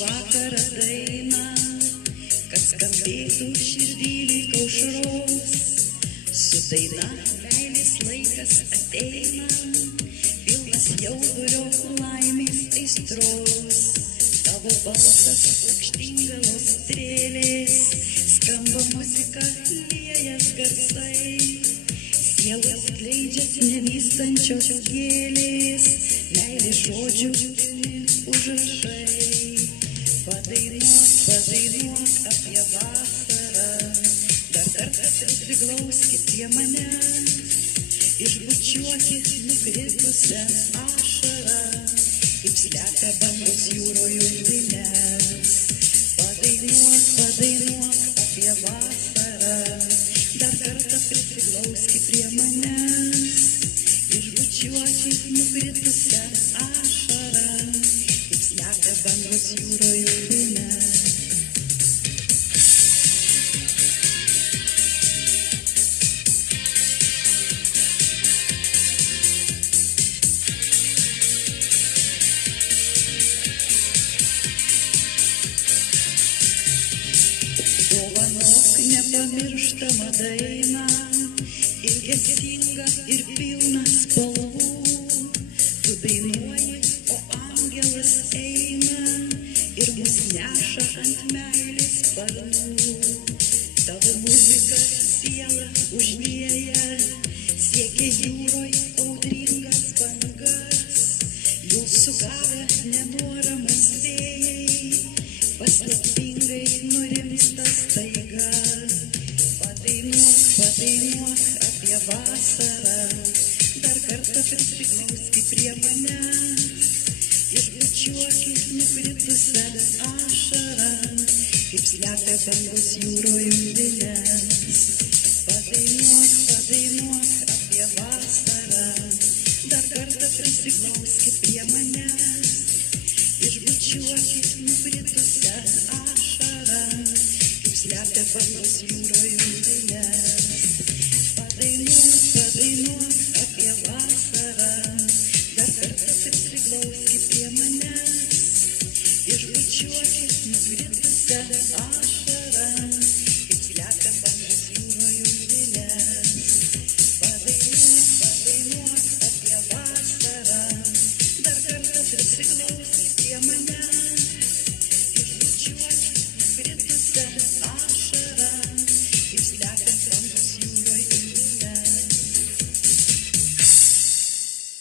vakarą dainą, kad skambėtų širdį lyg aušros. Su daina meilės laikas ateina, pilnas jaudulio laimės aistros. Tavo balsas lakštingalos strėlės, skamba muzika, liejas garsai. Sielas skleidžias nevystančios gėlės, meilės žodžių užrašai. Padainuok, padainuok apie vasarą, dar kartą priglauskit prie manęs, išbučiuokit nukritusią ašarą, kaip slepia bangos jūroje undines. Padainuok, padainuok apie vasarą, dar kartą priglauskit prie manęs, išbučiuokit nukritusią ašarą, kaip slepia bangos jūroje undines. Dovanok nepamirštamą dainą, ilgesinga ir pilna spalvų. Tu dainuoji, o angelas eina ir mus neša ant meilės sparnų. Tavo muzika sielą užlieja, siekia jūroj audringas bangas. Jų sugavę nenuoramas vėjai, paslaptingai nurimsta staiga. Padainuok, padainuok apie vasarą, dar kartą priglauskit prie manęs, išbučiuokit nukritusią ašarą, kaip slepia bangos jūroje undines. Padainuok, padainuok apie vasarą, dar kartą priglauskit prie manęs, išbučiuokit nukritusią ašarą, kaip slepia bangos jūroje undines. Padainuok, padainuok apie vasarą, dar kartą priglauskit prie manęs, išbučiuokit nukritusią ašarą, kaip slepia bangos jūroje undines. Padainuok, padainuok apie vasarą, dar kartą priglauskit prie manęs.